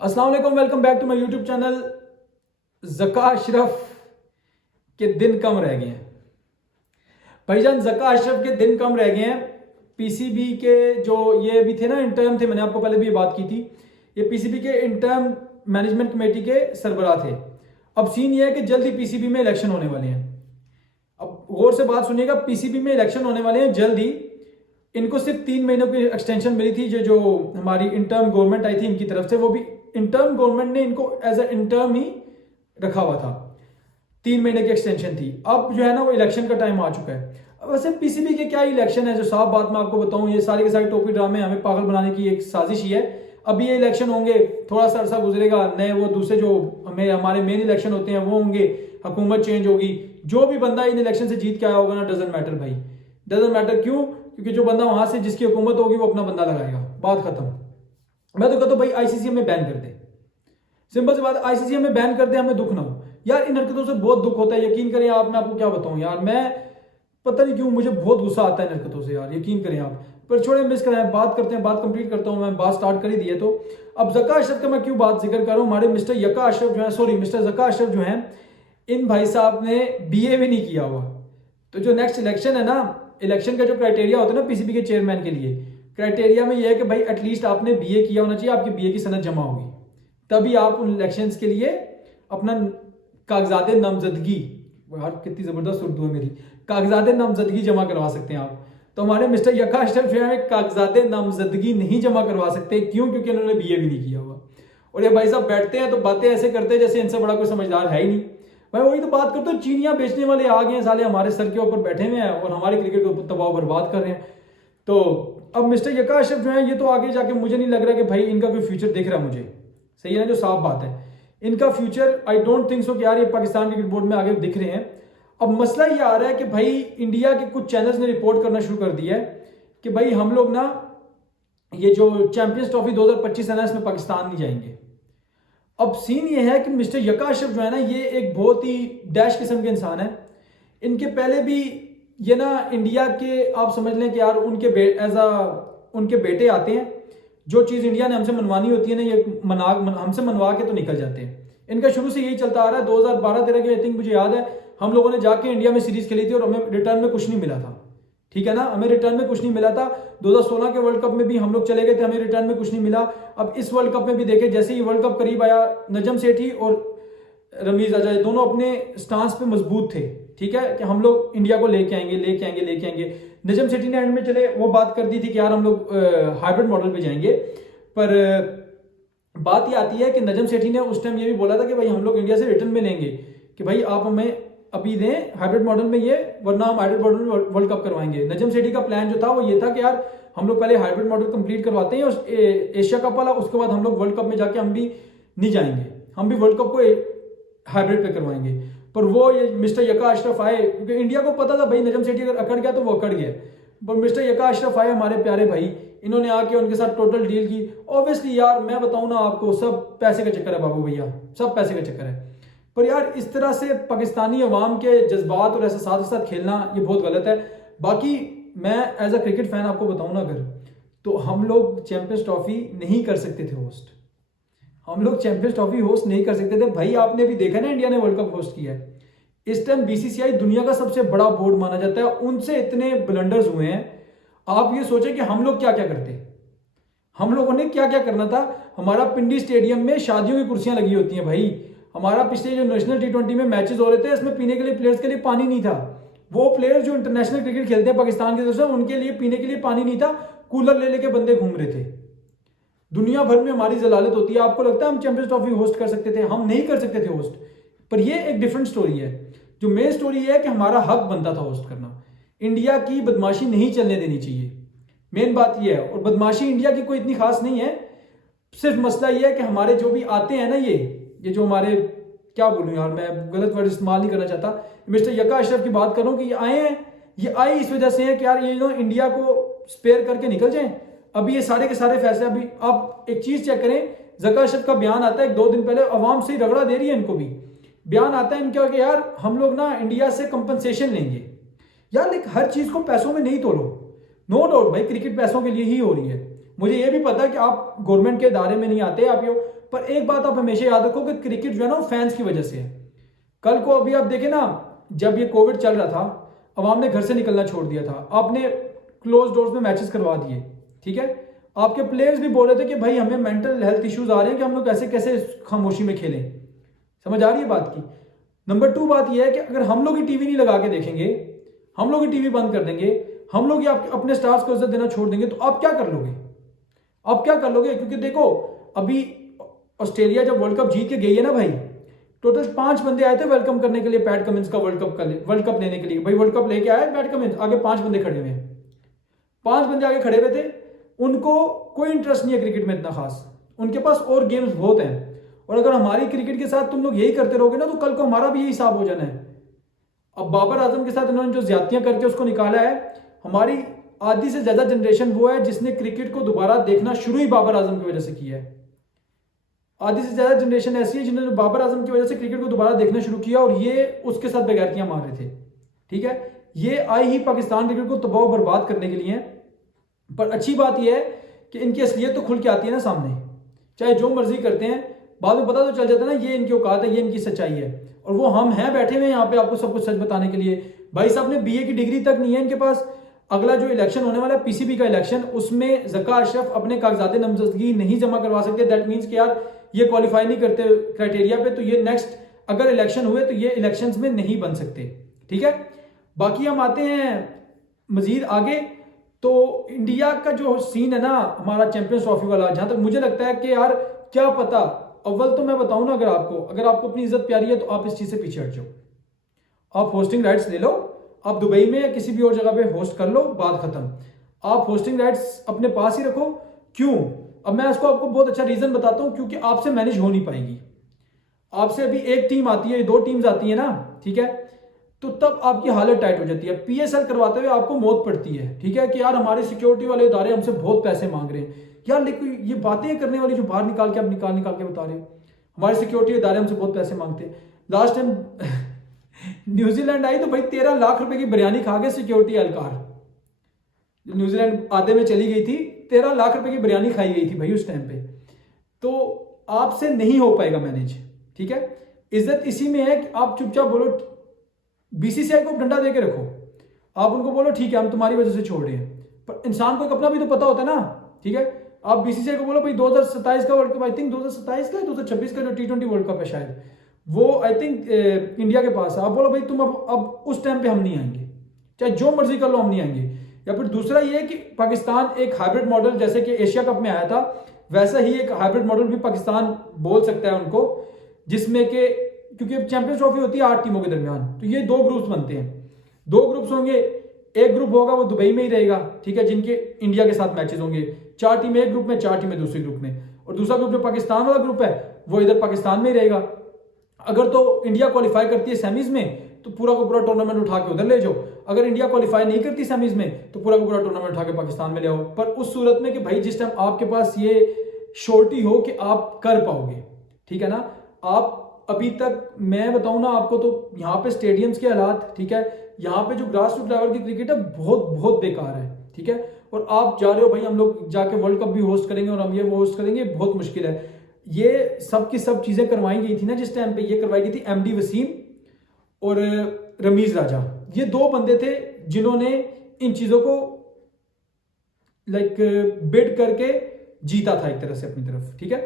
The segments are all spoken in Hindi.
अस्सलाम वालेकुम, welcome back to my YouTube channel. Zaka Ashraf के दिन कम रह गए हैं भाईजान। ज़का अशरफ के दिन कम रह गए हैं। पीसीबी के जो ये भी थे ना, इंटर्म थे, मैंने आपको पहले भी ये बात की थी। ये पीसीबी के इंटर्म मैनेजमेंट कमेटी के सरबराह थे। अब सीन ये है कि जल्द ही पीसीबी में इलेक्शन होने वाले हैं। अब गौर से बात सुनिएगा, पीसीबी में इलेक्शन होने वाले हैं जल्द ही। इनको सिर्फ 3 महीनों की एक्सटेंशन मिली थी। जो हमारी इंटर्म गवर्नमेंट आई थी इनकी तरफ से, वो भी इंटर्म गवर्नमेंट ने इनको एज ए इंटर्म ही रखा हुआ था। 3 महीने की एक्सटेंशन थी। अब जो है ना, वो इलेक्शन का टाइम आ चुका है। अब वैसे पीसीबी के क्या इलेक्शन है, जो साफ बात मैं आपको बताऊं, ये सारे के सारे टोपी ड्रामे हमें पागल बनाने की एक साजिश ही है। अभी ये इलेक्शन होंगे, थोड़ा सा अरसा गुजरेगा, नए वो दूसरे जो हमारे मेन इलेक्शन होते हैं वो होंगे, हुकूमत चेंज होगी। जो भी बंदा इन इलेक्शन से जीत के आया होगा ना, डजंट मैटर भाई, डजंट मैटर। क्यों? क्योंकि जो बंदा वहां से जिसकी हुकूमत होगी वो अपना बंदा लगाएगा, बात खत्म। मैं तो कहता हूं भाई आईसीसी में बैन कर दे, सिंपल सी बात, आईसीसी में बैन कर दे, हमें दुख ना हो यार। इन हरकतों से बहुत दुख होता है, यकीन करें आप। मैं आपको क्या बताऊं यार, मैं पता नहीं क्यों मुझे बहुत गुस्सा आता है इन हरकतों से यार, यकीन करें आप। पर छोड़े, मिस कराएं, बात करते हैं, बात कंप्लीट करता हूं। मैं बात स्टार्ट कर ही दी है तो अब ज़का अशरफ का मैं क्यों बात जिक्र कर रहा हूं। हमारे मिस्टर यका अशरफ जो है, सॉरी मिस्टर ज़का अशरफ जो है, इन भाई साहब ने बीए भी नहीं किया हुआ। तो जो नेक्स्ट इलेक्शन है ना, इलेक्शन का जो क्राइटेरिया होता है ना पीसीबी के चेयरमैन के लिए, क्राइटेरिया में यह है कि भाई एटलीस्ट आपने बीए किया होना चाहिए, आपकी बीए की सनद जमा होगी, तभी आप उन इलेक्शंस के लिए अपना कागजात नामजदगी, यार कितनी जबरदस्त उर्दू है मेरी, कागजात नामजदगी जमा करवा सकते हैं आप। तो हमारे मिस्टर यका अशरफ जो है कागजात नामजदगी नहीं जमा करवा सकते। क्यों? क्योंकि इन्होंने बीए भी नहीं किया हुआ। और ये भाई साहब बैठते हैं तो बातें ऐसे करते हैं जैसे इनसे बड़ा कोई समझदार है ही नहीं। मैं वही तो बात करता हूँ, चीनियां बेचने वाले आ गए हैं साले, हमारे सर के ऊपर बैठे हुए हैं और हमारे क्रिकेट को तबाह बर्बाद कर रहे हैं। तो अब मिस्टर यका अशरफ जो है, ये तो आगे जाके मुझे नहीं लग रहा कि भाई इनका कोई फ्यूचर दिख रहा मुझे, सही है ना, जो साफ बात है। इनका future I don't think so कि यार ये पाकिस्तान क्रिकेट बोर्ड में आगे दिख रहे हैं। अब मसला ये आ रहा है कि भाई इंडिया के कुछ चैनल्स ने रिपोर्ट करना शुरू कर दिया है कि भाई हम लोग ना ये जो चैंपियंस ट्रॉफी 2025 है ना, इसमें पाकिस्तान नहीं जाएंगे। अब सीन ये है कि मिस्टर यका अशरफ जो है ना, ये एक बहुत ही डैश किस्म के इंसान है। इनके पहले भी ये ना इंडिया के, आप समझ लें कि यार उनके बेटे आते हैं, जो चीज़ इंडिया ने हमसे मनवानी होती है ना, ये हमसे मनवा के तो निकल जाते हैं। इनका शुरू से यही चलता आ रहा है। 2012-13 के आई थिंक मुझे याद है, हम लोगों ने जाके इंडिया में सीरीज खेली थी और हमें रिटर्न में कुछ नहीं मिला था, ठीक है ना, हमें रिटर्न में कुछ नहीं मिला था। 2016 के वर्ल्ड कप में भी हम लोग चले गए थे, हमें रिटर्न में कुछ नहीं मिला। अब इस वर्ल्ड कप में भी देखे, जैसे ही वर्ल्ड कप करीब आया, नजम सेठी और रमीज अजय दोनों अपने स्टांस पे मजबूत थे, ठीक है, कि हम लोग इंडिया को लेके आएंगे, लेके आएंगे, लेके आएंगे। नजम सेठी ने एंड में चले वो बात कर दी थी कि यार हम लोग हाइब्रिड मॉडल पे जाएंगे। पर बात ये आती है कि नजम सेठी ने उस टाइम ये भी बोला था कि भाई हम लोग इंडिया से रिटर्न में लेंगे, कि भाई आप हमें अभी दें हाइब्रिड मॉडल में ये, वरना हम हाइब्रिड मॉडल में वर्ल्ड कप करवाएंगे। नजम सेठी का प्लान जो था वो ये था कि यार हम लोग पहले हाइब्रिड मॉडल कंप्लीट करवाते हैं और एशिया कप वाला, उसके बाद हम लोग वर्ल्ड कप में जाके हम भी नहीं जाएंगे, हम भी वर्ल्ड कप को हाइब्रिड पे करवाएंगे। पर वो ये मिस्टर यका अशरफ आए, क्योंकि इंडिया को पता था भाई नजम सेठी अगर अकड़ गया तो वो अकड़ गया। पर मिस्टर यका अशरफ आए, हमारे प्यारे भाई, इन्होंने आके उनके साथ टोटल डील की। ऑब्वियसली यार मैं बताऊं ना आपको, सब पैसे का चक्कर है बाबू भैया, सब पैसे का चक्कर है। पर यार इस तरह से पाकिस्तानी अवाम के जज्बात और ऐसे साथ साथ खेलना ये बहुत गलत है। बाकी मैं एज अ क्रिकेट फैन आपको बताऊं ना अगर, तो हम लोग चैंपियंस ट्रॉफी नहीं कर सकते थे होस्ट, हम लोग चैंपियंस ट्रॉफी होस्ट नहीं कर सकते थे भाई। आपने भी देखा ना, इंडिया ने वर्ल्ड कप होस्ट किया है। इस टाइम बीसीसीआई दुनिया का सबसे बड़ा बोर्ड माना जाता है, उनसे इतने ब्लंडर्स हुए हैं। आप ये सोचे कि हम लोग क्या क्या करते, हम लोगों ने क्या क्या करना था। हमारा पिंडी स्टेडियम में शादियों की कुर्सियां लगी होती हैं भाई। हमारा पिछले जो नेशनल T20 में मैचेस हो रहे थे, इसमें पीने के लिए प्लेयर्स के लिए पानी नहीं था। वो प्लेयर्स जो इंटरनेशनल क्रिकेट खेलते हैं पाकिस्तान की तरफ से, उनके लिए पीने के लिए पानी नहीं था, कूलर ले लेके बंदे घूम रहे थे। दुनिया भर में हमारी जलालत होती है। आपको लगता है हम चैंपियंस ट्रॉफी होस्ट कर सकते थे? हम नहीं कर सकते थे होस्ट। पर ये एक डिफरेंट स्टोरी है। जो मेन स्टोरी है कि हमारा हक बनता था होस्ट करना। इंडिया की बदमाशी नहीं चलने देनी चाहिए, मेन बात यह है। और बदमाशी इंडिया की कोई इतनी खास नहीं है, सिर्फ मसला यह है कि हमारे जो भी आते हैं ना, ये जो हमारे, क्या बोलूं यार, मैं गलत वर्ड इस्तेमाल नहीं करना चाहता, मिस्टर यका अशरफ की बात करूं कि ये आए हैं, ये आए इस वजह से है कि यार ये इंडिया को स्पेयर करके निकल जाएं। अभी ये सारे के सारे फैसले, अभी आप एक चीज चेक करें, ज़का अशरफ का बयान आता है 2 दिन पहले, अवाम से ही रगड़ा दे रही है इनको भी। बयान आता है इनका कि यार हम लोग ना इंडिया से कंपनसेशन लेंगे। यार लेकिन हर चीज को पैसों में नहीं तोड़ो। नो डाउट भाई क्रिकेट पैसों के लिए ही हो रही है, मुझे ये भी पता है कि आप गवर्नमेंट के दायरे में नहीं आते, आप ये पर एक बात आप हमेशा याद रखो कि क्रिकेट जो है ना वो फैंस की वजह से है। कल को अभी आप देखें ना, जब ये कोविड चल रहा था, अवाम ने घर से निकलना छोड़ दिया था, आपने क्लोज डोर्स में मैचेस करवा दिए, ठीक है। आपके प्लेयर्स भी बोल रहे थे कि भाई हमें मेंटल हेल्थ इश्यूज आ रहे हैं कि हम लोग कैसे कैसे खामोशी में खेलें। समझ आ रही है बात की। नंबर 2 बात यह है कि अगर हम लोग ही टीवी नहीं लगा के देखेंगे, हम लोग ही टीवी बंद कर देंगे, हम लोग ही अपने स्टार्स को इज्जत देना छोड़ देंगे, तो आप क्या कर लोगे? आप क्या कर लोगे? क्योंकि देखो अभी ऑस्ट्रेलिया जब वर्ल्ड कप जीत के गई है ना भाई, टोटल 5 बंदे आए थे वेलकम करने के लिए पैट कमिंस का वर्ल्ड कप लेने के लिए। भाई वर्ल्ड कप लेके आया पैट कमिंस, आगे 5 बंदे खड़े हुए हैं, 5 बंदे आगे खड़े हुए थे। उनको कोई इंटरेस्ट नहीं है क्रिकेट में इतना खास, उनके पास और गेम्स बहुत हैं। और अगर हमारी क्रिकेट के साथ तुम लोग यही करते रहोगे ना, तो कल को हमारा भी यही हिसाब हो जाना है। अब बाबर आजम के साथ इन्होंने जो ज्यादतियां करके उसको निकाला है, हमारी आधी से ज्यादा जनरेशन वो है जिसने क्रिकेट को दोबारा देखना शुरू ही बाबर आजम की वजह से किया है। आधी से ज्यादा जनरेशन ऐसी है जिन्होंने बाबर आजम की वजह से क्रिकेट को दोबारा देखना शुरू किया, और ये उसके साथ बेगैरतियां मार रहे थे, ठीक है। ये आई ही पाकिस्तान क्रिकेट को तबाह बर्बाद करने के लिए। पर अच्छी बात यह है कि इनकी असलियत तो खुल के आती है ना सामने, चाहे जो मर्जी करते हैं, बाद में पता तो चल जाता है ना, ये इनकी औकात है, ये इनकी सच्चाई है। और वो हम हैं बैठे हुए यहाँ पे आपको सब कुछ सच बताने के लिए। भाई साहब ने बीए की डिग्री तक नहीं है इनके पास। अगला जो इलेक्शन होने वाला है पीसीबी का इलेक्शन, उसमें ज़का अशरफ अपने कागजात नामजदगी नहीं जमा करवा सकते। दैट मीन्स कि यार ये क्वालिफाई नहीं करते क्राइटेरिया पे, तो ये नेक्स्ट अगर इलेक्शन हुए तो ये इलेक्शंस में नहीं बन सकते, ठीक है। बाकी हम आते हैं मजीद आगे। तो इंडिया का जो सीन है ना हमारा चैंपियंस ट्रॉफी वाला, जहां तक मुझे लगता है कि यार क्या पता, अव्वल तो मैं बताऊं ना, अगर आपको अपनी इज्जत प्यारी है तो आप इस चीज से पीछे हट जाओ। आप होस्टिंग राइट्स ले लो, आप दुबई में या किसी भी और जगह पे होस्ट कर लो, बात खत्म। आप होस्टिंग राइट्स अपने पास ही रखो। क्यों? अब मैं इसको आपको बहुत अच्छा रीजन बताता हूं, क्योंकि आपसे मैनेज हो नहीं पाएगी। आपसे अभी एक टीम आती है, 2 टीम्स आती है ना, ठीक है, तो तब आपकी हालत टाइट हो जाती है। पीएसएल करवाते हुए आपको मौत पड़ती है, ठीक है, कि यार हमारे सिक्योरिटी वाले इदारे हमसे बहुत पैसे मांग रहे हैं। यार लेकिन ये बातें करने वाली जो बाहर निकाल के आप निकाल के बता रहे हो, हमारे सिक्योरिटी इदारे हमसे बहुत पैसे मांगते हैं। लास्ट टाइम न्यूजीलैंड आई तो भाई 13 लाख रुपए की बिरयानी खा के सिक्योरिटी एहलकार, न्यूजीलैंड आधे में चली गई थी, 13 लाख रुपए की बिरयानी खाई गई थी भाई उस टाइम पे। तो आपसे नहीं हो पाएगा मैनेज, ठीक है। इज्जत इसी में है कि आप चुपचाप बोलो, बीसीसीआई को डंडा देके रखो, आप उनको बोलो ठीक है हम तुम्हारी वजह से छोड़ रहे हैं, पर इंसान को अपना भी तो पता होता है ना, ठीक है। आप बीसीसीआई को बोलो भाई 2027 का वर्ल्ड कप, आई थिंक 2027 का 2026 का जो T20 वर्ल्ड कप है शायद, वो आई थिंक इंडिया के पास है। आप बोलो भाई तुम अब उस टाइम पे हम नहीं आएंगे, चाहे जो मर्जी कर लो हम नहीं आएंगे। या फिर दूसरा ये है कि पाकिस्तान एक हाइब्रिड मॉडल, जैसे कि एशिया कप में आया था, वैसा ही एक हाइब्रिड मॉडल भी पाकिस्तान बोल सकता है उनको, जिसमें कि क्योंकि अब चैंपियंस ट्रॉफी होती है 8 टीमों के दरमियान, तो ये 2 ग्रुप्स बनते हैं, 2 ग्रुप्स होंगे। एक ग्रुप होगा वो दुबई में ही रहेगा, ठीक है, जिनके इंडिया के साथ मैचेस होंगे। 4 टीमें एक ग्रुप में, 4 टीमें दूसरे ग्रुप में, और दूसरा ग्रुप जो पाकिस्तान वाला ग्रुप है वो इधर पाकिस्तान में ही रहेगा। अगर तो इंडिया क्वालिफाई करती है सेमीज में, तो पूरा का पूरा टूर्नामेंट उठा के उधर ले जाओ। अगर इंडिया क्वालिफाई नहीं करती सेमीज में, तो पूरा का पूरा टूर्नामेंट उठा के पाकिस्तान में ले आओ। पर उस सूरत में कि भाई जिस टाइम आपके पास ये श्योरिटी हो कि आप कर पाओगे, ठीक है ना। आप अभी तक मैं बताऊं ना आपको, तो यहाँ पे स्टेडियम्स के हालात, ठीक है, यहाँ पे जो ग्रास रूट लेवल की क्रिकेट है बहुत बहुत बेकार है, ठीक है। और आप जा रहे हो भाई हम लोग जाके वर्ल्ड कप भी होस्ट करेंगे और हम ये होस्ट करेंगे, बहुत मुश्किल है। ये सब की सब चीजें करवाई गई थी ना जिस टाइम पे, ये करवाई गई थी एमडी वसीम और रमीज राजा। ये 2 बंदे थे जिन्होंने इन चीजों को लाइक बिड करके जीता था एक तरह से अपनी तरफ, ठीक है।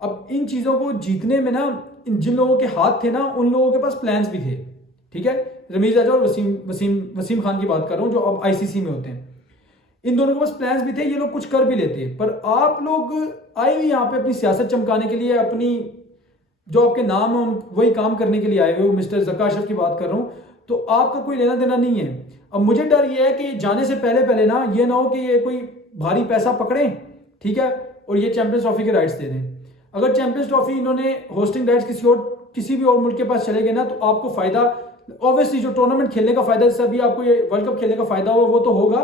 अब इन चीजों को जीतने में ना जिन लोगों के हाथ थे ना, उन लोगों के पास प्लान्स भी थे, ठीक है। रमीज राजा और वसीम खान की बात कर रहा हूं जो अब आईसीसी में होते हैं। इन दोनों के पास प्लान्स भी थे, ये लोग कुछ कर भी लेते। पर आप लोग आए हुए यहाँ पे अपनी सियासत चमकाने के लिए, अपनी जो आपके नाम है वही काम करने के लिए आए हुए हो। मिस्टर ज़का अशरफ की बात कर रहा हूँ, तो आपका कोई लेना देना नहीं है। अब मुझे डर ये है कि जाने से पहले ना ये ना हो कि ये कोई भारी पैसा पकड़े, ठीक है, और ये चैंपियंस ट्रॉफी के राइट्स दे दें। अगर चैंपियंस ट्रॉफी इन्होंने होस्टिंग राइट्स किसी भी और मुल्क के पास चले गए ना, तो आपको फायदा ऑब्वियसली जो टूर्नामेंट खेलने का फायदा, जैसे अभी आपको ये वर्ल्ड कप खेलने का फायदा हुआ वो तो होगा,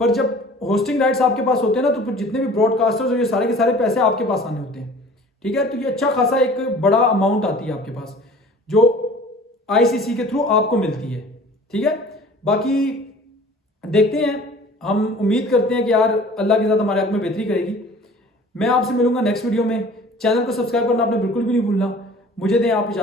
पर जब होस्टिंग राइट्स आपके पास होते हैं ना, तो फिर जितने भी ब्रॉडकास्टर्स और ये सारे के सारे पैसे आपके पास आने होते हैं, ठीक है। तो ये अच्छा खासा एक बड़ा अमाउंट आती है आपके पास जो आईसीसी के थ्रू आपको मिलती है, ठीक है। बाकी देखते हैं, हम उम्मीद करते हैं कि यार अल्लाह के साथ हमारे हक में बेहतरी करेगी। मैं आपसे मिलूंगा नेक्स्ट वीडियो में। चैनल को सब्सक्राइब करना आपने बिल्कुल भी नहीं भूलना। मुझे दें आप इजाजत।